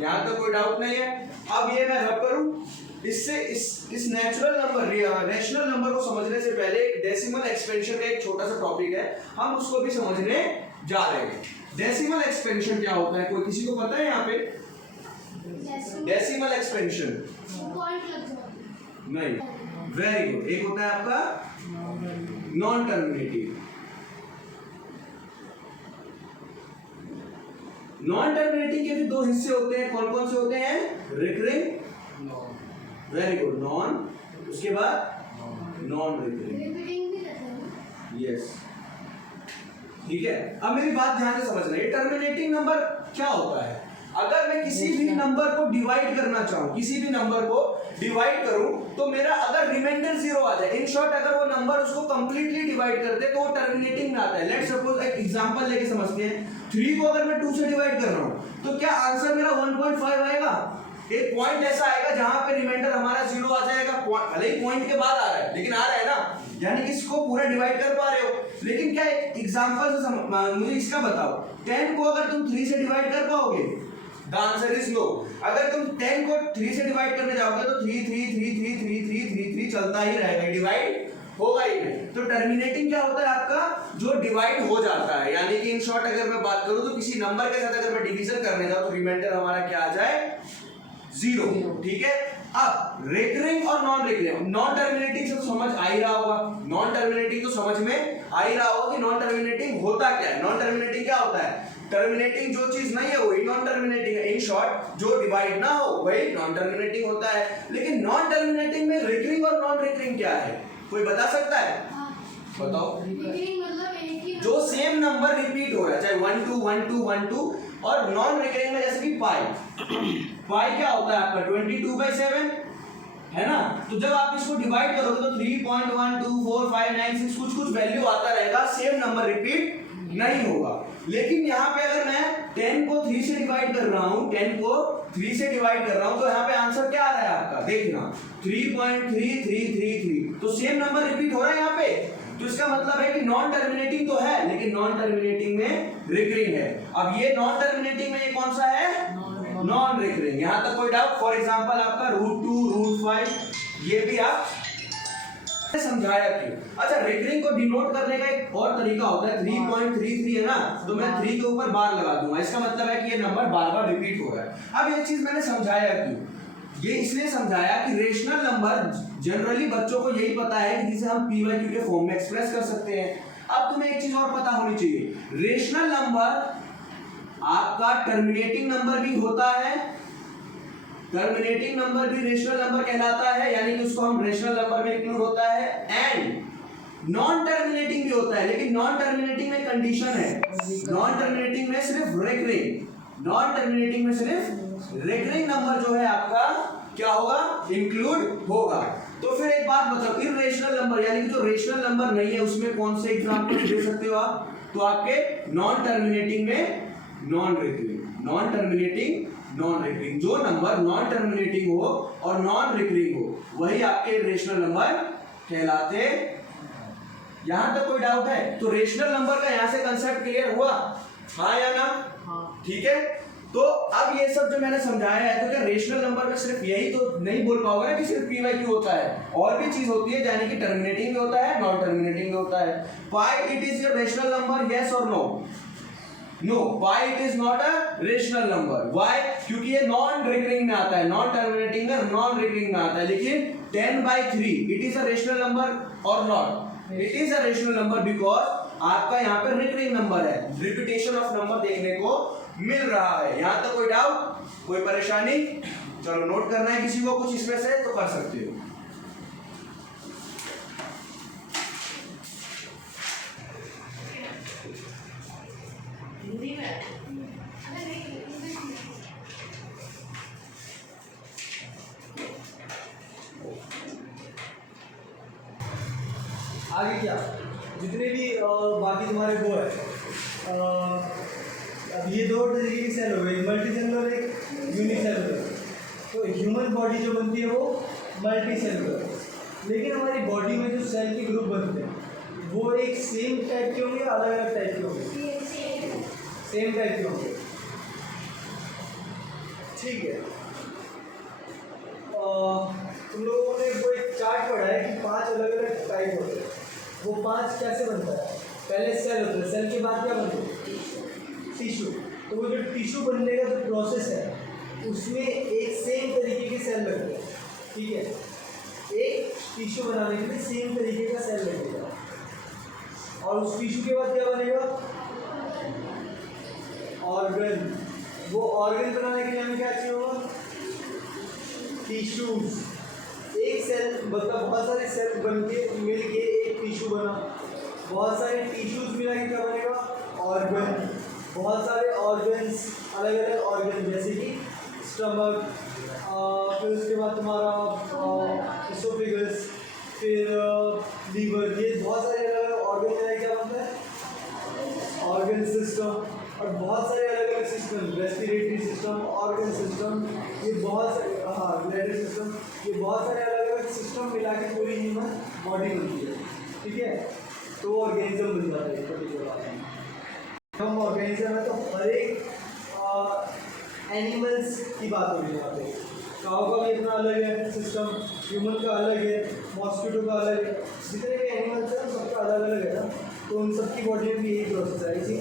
यहाँ तक कोई डाउट नहीं है। अब ये मैं रब करूं, इससे इस नेचुरल नंबर रेशनल नंबर को समझने से पहले डेसिमल एक्सपेंशन का एक छोटा सा टॉपिक है, हम उसको भी समझने जा रहे हैं। डेसिमल एक्सपेंशन क्या होता है, कोई किसी को पता है यहाँ पे? डेसिमल एक्सपेंशन नहीं, वेरी गुड। एक होता है आपका नॉन टर्मिनेटिव। नॉन टर्मिनेटिंग के भी दो हिस्से होते हैं, कौन कौन से होते हैं? रिकरिंग, वेरी गुड, नॉन, उसके बाद नॉन रिकरिंग, यस, ठीक है। अब मेरी बात ध्यान से समझना, ये टर्मिनेटिंग नंबर क्या होता है? अगर मैं किसी भी नंबर को डिवाइड करना चाहूं, किसी भी नंबर को डिवाइड करूं, तो मेरा अगर रिमाइंडर 0 आ जाए, इन शॉर्ट अगर वो नंबर उसको कंप्लीटली डिवाइड कर दे तो वो टर्मिनेटिंग में आता है। लेट्स सपोज एक एग्जांपल लेके समझते हैं, 3 को अगर मैं 2 से डिवाइड कर रहा हूं तो क्या आंसर मेरा 1.5 आएगा? एक पॉइंट ऐसा आएगा जहां पे रिमाइंडर हमारा 0 आ जाएगा, भले ही पॉइंट के बाद आ रहा है लेकिन आ रहा है ना, यानी कि इसको पूरा डिवाइड कर पा रहे हो। लेकिन क्या एग्जांपल से मुझे इसका बताओ, 10 को अगर तुम 3 से डिवाइड कर पाओगे? The answer is no. अगर तुम 10 को 3 से डिवाइड करने जाओगे तो 3 3 3 3 3 3 3 3 चलता ही रहेगा, डिवाइड होगा ही नहीं। तो टर्मिनेटिंग क्या होता है आपका? जो डिवाइड हो जाता है, यानी कि इन शॉर्ट अगर मैं बात करूं तो किसी नंबर के साथ अगर मैं डिवीजन करने जाऊं तो रिमाइंडर हमारा क्या आ जाए? 0, ठीक है। अब रिकरिंग और नॉन रिकरिंग, नॉन टर्मिनेटिंग से समझ आ ही रहा होगा, नॉन टर्मिनेटिंग तो समझ में आ ही रहा होगा कि नॉन टर्मिनेटिंग होता क्या है। नॉन टर्मिनेटिंग क्या होता है? टर्मिनेटिंग जो चीज नहीं है वही नॉन टर्मिनेटिंग है। इन शॉर्ट जो डिवाइड ना हो वही नॉन टर्मिनेटिंग होता है। लेकिन नॉन टर्मिनेटिंग में रिकरिंग और नॉन रिकरिंग क्या है, कोई बता सकता है? बताओ। जो सेम नंबर रिपीट हो रहा है, चाहे 1 2 1 2 1 2, और नॉन रिकरिंग में जैसे कि पाई क्या होता है आपका? 22/7 है ना। तो जब आप इसको डिवाइड करोगे तो 3.12459 कुछ कुछ वैल्यू आता रहेगा, सेम नंबर रिपीट नहीं होगा। लेकिन यहाँ पे अगर मैं 10 को 3 से डिवाइड कर रहा हूँ, 10 को 3 से डिवाइड कर रहा हूँ, तो यहाँ पे आंसर क्या आ रहा है आपका? देखना 3.3333, तो सेम नंबर रिपीट हो रहा है यहाँ पे। तो इसका मतलब है कि नॉन टर्मिनेटिंग तो है लेकिन नॉन टर्मिनेटिंग में रिकरिंग है। अब ये नॉन टर्मिनेटिंग में ये कौन सा है? Non recurring. यहाँ तक कोई डाउट? फॉर एग्जांपल आपका √2 √5 ये भी आप समझाया क्यों। अच्छा, रिकरिंग को डिनोट करने का एक और तरीका होता है, 3.33 है ना, तो मैं 3 के ऊपर बार लगा दूंगा, इसका मतलब है कि ये नंबर बार बार रिपीट हो रहा है। अब ये चीज मैंने समझाया क्यों? ये इसलिए समझाया कि रेशनल नंबर जनरली बच्चों को यही पता है कि जिसे हम PYQ के फॉर्म में एक्सप्रेस कर सकते हैं। अब तुम्हें एक चीज और पता होनी चाहिए, रेशनल नंबर आपका टर्मिनेटिंग नंबर भी होता है, टर्मिनेटिंग नंबर भी रेशनल नंबर कहलाता है, यानी कि उसको हम रेशनल नंबर में इंक्लूड होता है, एंड नॉन टर्मिनेटिंग भी होता है। लेकिन नॉन टर्मिनेटिंग में कंडीशन है, नॉन टर्मिनेटिंग में सिर्फ रिकरिंग, नॉन टर्मिनेटिंग में सिर्फ रिकरिंग नंबर जो है आपका क्या होगा? इंक्लूड होगा। तो फिर एक बात बताओ, इर्रेशनल नंबर यानी कि जो रेशनल नंबर नहीं है उसमें कौन से एग्जांपल दे सकते हो आप? तो आपके नॉन टर्मिनेटिंग में non recurring, non terminating non recurring, जो नंबर नॉन टर्मिनेटिंग हो और नॉन रिकरिंग हो वही आपके रेशनल नंबर कहलाते। यहां तक कोई डाउट है? तो रेशनल नंबर का यहां से कंसेप्ट क्लियर हुआ, हाँ या ना? ठीक है। तो अब ये सब जो मैंने समझाया है, तो क्या रेशनल नंबर में सिर्फ यही तो नहीं बोल पाओगे ना कि सिर्फ PYQ होता है, और भी चीज होती है, यानी कि टर्मिनेटिंग भी होता है, नॉन टर्मिनेटिंग भी होता है। Pi it is your rational number, yes और no? No, pi it is not a rational number. Why? क्योंकि ये नॉन रिकरिंग में आता है, नॉन टर्मिनेटिंग में नॉन रिकरिंग में आता है। लेकिन 10/3 it is a rational number और not? It is a rational number because आपका यहाँ पे रिकरिंग नंबर है, रिपीटेशन ऑफ नंबर देखने को मिल रहा है। यहाँ तक कोई डाउट, कोई परेशानी? चलो, नोट करना है किसी को कुछ इसमें से तो कर सकते हो। आगे क्या जितने भी बाकी तुम्हारे वो है, अब ये दो तरीके की सेल हो गई, मल्टी सेलुलर एक यूनिसेलुलर। तो ह्यूमन बॉडी जो बनती है वो मल्टी सेलुलर, लेकिन हमारी बॉडी में जो सेल के ग्रुप बनते हैं वो एक सेम टाइप के होंगे, अलग अलग टाइप के होंगे? सेम टाइप के होंगे, ठीक है। तुम लोगों ने वो एक चार्ट पढ़ा है कि 5 अलग अलग टाइप होते हैं। वो 5 कैसे बनता है? पहले सेल होता है, सेल के बाद क्या बनता है? टिश्यू। तो वो जो टिश्यू बनने का जो प्रोसेस है उसमें एक सेम तरीके के सेल लगते हैं, ठीक है। एक टिश्यू बनाने के लिए सेम तरीके का सेल लगेगा और उस टिश्यू के बाद क्या बनेगा? ऑर्गन। वो ऑर्गन बनाने के लिए हमें क्या चाहिए होगा? टिश्यूज। एक सेल मतलब बहुत सारे सेल बन के मिल के एक टिश्यू बना, बहुत सारे टिश्यूज मिला के क्या बनेगा? ऑर्गन। बहुत सारे ऑर्गन्स, अलग अलग ऑर्गन जैसे कि स्टमक, फिर उसके बाद तुम्हारा इसोफेगस, फिर लीवर, ये बहुत सारे अलग अलग ऑर्गन मिला के क्या बनता है? Organ system. और बहुत सारे अलग अलग system, respiratory system, organ system, ये बहुत सारे, हाँ ब्लड सिस्टम, ये बहुत सारे अलग अलग सिस्टम मिला के पूरी ह्यूमन बॉडी बनती है, ठीक है। तो ऑर्गेनिज्म बन जाता है पर्टिकुलर। हम ऑर्गेनिज्म है तो हर एक एनिमल्स की बात हो रही है यहाँ पे। काऊ का भी अपना अलग है सिस्टम, ह्यूमन का अलग है, मॉस्किटो का अलग है, जितने भी एनिमल्स हैं सबका अलग अलग है ना। तो उन सबकी बॉडी में भी यही प्रोसेस है, इसी